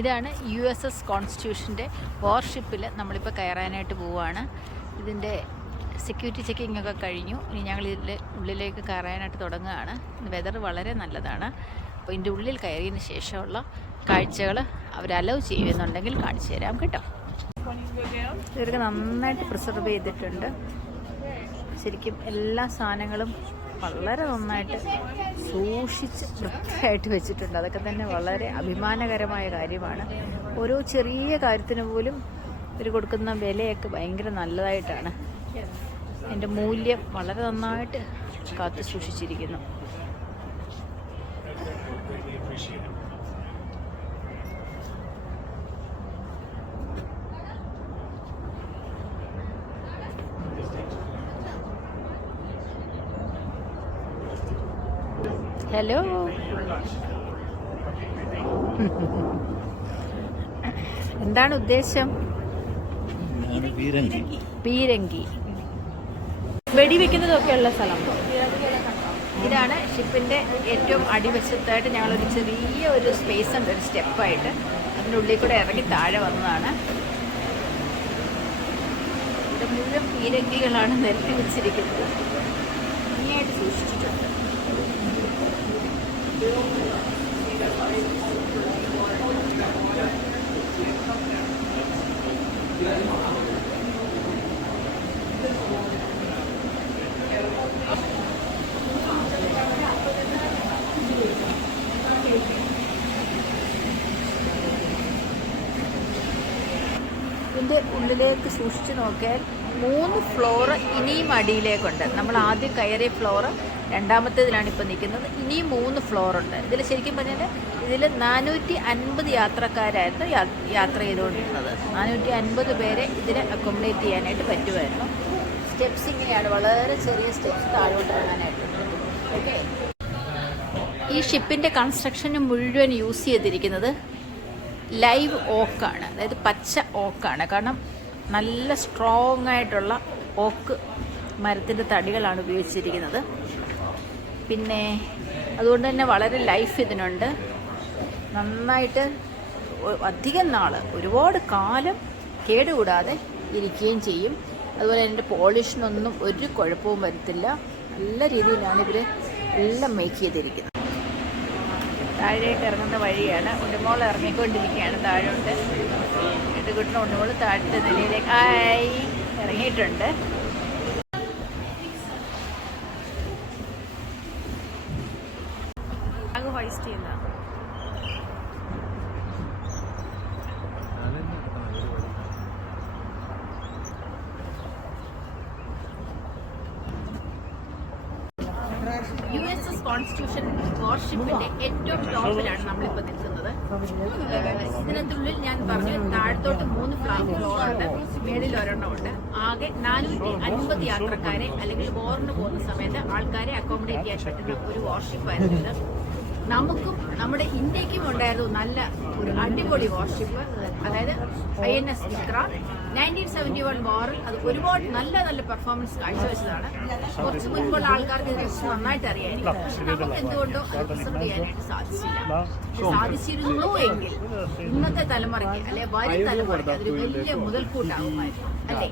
ഇതാണ് U S S കോൺസ്റ്റിറ്റ്യൂഷന്റെ വാർഷിപ്പിൽ നമ്മളിപ്പോൾ കയറാനായിട്ട് പോവുകയാണ്. ഇതിന്റെ സെക്യൂരിറ്റി ചെക്കിംഗ് ഒക്കെ കഴിഞ്ഞു. ഇനി ഞങ്ങൾ ഇതിൽ ഉള്ളിലേക്ക് കയറാനായിട്ട് തുടങ്ങുകയാണ്. വെതർ വളരെ നല്ലതാണ്. അപ്പോൾ ഇതിന്റെ ഉള്ളിൽ കയറിയതിന് ശേഷമുള്ള കാഴ്ചകൾ അവർ അലൗ ചെയ്യുമെന്നുണ്ടെങ്കിൽ കാണിച്ചു തരാം കേട്ടോ. ഇവർക്ക് നന്നായിട്ട് പ്രിസർവ് ചെയ്തിട്ടുണ്ട്. ശരിക്കും എല്ലാ സാധനങ്ങളും വളരെ നന്നായിട്ട് സൂക്ഷിച്ച് വൃത്തിയായിട്ട് വെച്ചിട്ടുണ്ട്. അതൊക്കെ തന്നെ വളരെ അഭിമാനകരമായ കാര്യമാണ്. ഓരോ ചെറിയ കാര്യത്തിന് പോലും ഇവർ കൊടുക്കുന്ന വിലയൊക്കെ ഭയങ്കര നല്ലതായിട്ടാണ്. എന്റെ മൂല്യം വളരെ നന്നായിട്ട് കാത്തു സൂക്ഷിച്ചിരിക്കുന്നു. ഹലോ എന്താണ് ഉദ്ദേശം? പീരങ്കി വെടിവെക്കുന്നതൊക്കെ ഉള്ള സ്ഥലം. ഇതാണ് ഷിപ്പിന്റെ ഏറ്റവും അടിവശത്തായിട്ട് ഞങ്ങളൊരു ചെറിയ ഒരു സ്പേസ് ഉണ്ട് ഒരു സ്റ്റെപ്പായിട്ട് അതിന്റെ ഉള്ളിൽ കൂടെ ഇറങ്ങി താഴെ വന്നതാണ്. ഇവിടെ മുഴുവൻ പീരങ്കികളാണ് നിരത്തി വെച്ചിരിക്കുന്നത്. ഭംഗിയായിട്ട് സൂക്ഷിച്ചിട്ടുണ്ട്. ഇതിന്റെ ഉള്ളിലേക്ക് സൂക്ഷിച്ചു നോക്കിയാൽ മൂന്ന് ഫ്ലോറ് ഇനിയും അടിയിലേക്കുണ്ട്. നമ്മൾ ആദ്യം കയറിയ ഫ്ലോറ് രണ്ടാമത്തേതിലാണ് ഇപ്പോൾ നിൽക്കുന്നത്. ഇനിയും മൂന്ന് ഫ്ലോറുണ്ട്. ഇതിൽ ശരിക്കും പറഞ്ഞാൽ ഇതിൽ നാനൂറ്റി അൻപത് യാത്രക്കാരായിരുന്നു യാത്ര ചെയ്തുകൊണ്ടിരുന്നത്. നാനൂറ്റി അൻപത് പേരെ ഇതിനെ അക്കോമഡേറ്റ് ചെയ്യാനായിട്ട് പറ്റുമായിരുന്നു. സ്റ്റെപ്സ് ഇങ്ങനെയാണ്. വളരെ ചെറിയ സ്റ്റെപ്സ് താഴോട്ട് ഇറങ്ങാനായിട്ട് ഓക്കെ ഈ ഷിപ്പിന്റെ കൺസ്ട്രക്ഷന് മുഴുവൻ യൂസ് ചെയ്തിരിക്കുന്നത് ലൈവ് ഓക്കാണ് അതായത് പച്ച ഓക്കാണ് കാരണം നല്ല സ്ട്രോങ് ആയിട്ടുള്ള ഓക്ക് മരത്തിന്റെ തടികളാണ് ഉപയോഗിച്ചിരിക്കുന്നത്. പിന്നെ അതുകൊണ്ട് തന്നെ വളരെ ലൈഫ് ഇതിനുണ്ട്. നന്നായിട്ട് അധികം നാൾ ഒരുപാട് കാലം കേടുകൂടാതെ ഇരിക്കുകയും ചെയ്യും. അതുപോലെ എന്റെ പോളിഷിനൊന്നും ഒരു കുഴപ്പവും വരുത്തില്ല. നല്ല രീതിയിലാണ് ഇവർ എല്ലാം മേക്ക് ചെയ്തിരിക്കുന്നത്. താഴേക്ക് ഇറങ്ങുന്ന വഴിയാണ്. ഉണ്ടുമോൾ ഇറങ്ങിക്കൊണ്ടിരിക്കുകയാണ് താഴോട്ട്. ഇട്ടുകുട്ടിന് ഉണ്ടുമോൾ താഴത്തെ നിലയിലേക്ക് ആയി ഇറങ്ങിയിട്ടുണ്ട്. അങ്ങ് ഹോയിസ്റ്റ് ചെയ്യുന്ന യു എസ് എസ് കോൺസ്റ്റിറ്റ്യൂഷൻ വാർഷിപ്പിന്റെ ഏറ്റവും ടോപ്പിലാണ് നമ്മളിപ്പോൾ നിൽക്കുന്നത്. ഇതിനകത്തുള്ളിൽ ഞാൻ പറഞ്ഞു താഴത്തോട്ട് മൂന്ന് ഫ്ലോർ ഉണ്ട് മേളിൽ ഒരെണ്ണമുണ്ട് ആകെ നാനൂറ്റി അൻപത് യാത്രക്കാരെ അല്ലെങ്കിൽ വോറിന് പോകുന്ന സമയത്ത് ആൾക്കാരെ അക്കോമഡേറ്റ് ചെയ്യാൻ പറ്റുന്ന ഒരു വർഷിപ്പായിരുന്നു ഇത്. നമുക്കും നമ്മുടെ ഇന്ത്യക്കും ഉണ്ടായിരുന്നു നല്ല ഒരു അടിപൊളി വാർഷിപ്പ് അതായത് I N S Vikrant nineteen seventy one വാറിൽ അത് ഒരുപാട് നല്ല നല്ല പെർഫോമൻസ് കാഴ്ചവെച്ചതാണ്. കുറച്ച് മുൻപുള്ള ആൾക്കാർക്ക് ഇതിനെക്കുറിച്ച് നന്നായിട്ട് അറിയായിരിക്കും നമുക്ക് എന്തുകൊണ്ടോ അത് പ്രിസർവ് ചെയ്യാനായിട്ട് സാധിച്ചില്ല. സാധിച്ചിരുന്നു എങ്കിൽ ഇന്നത്തെ തലമുറയ്ക്ക് അല്ലെ വരും തലമുറയ്ക്ക് അതൊരു വലിയ മുതൽക്കൂട്ടാകുമായിരുന്നു അല്ലേ?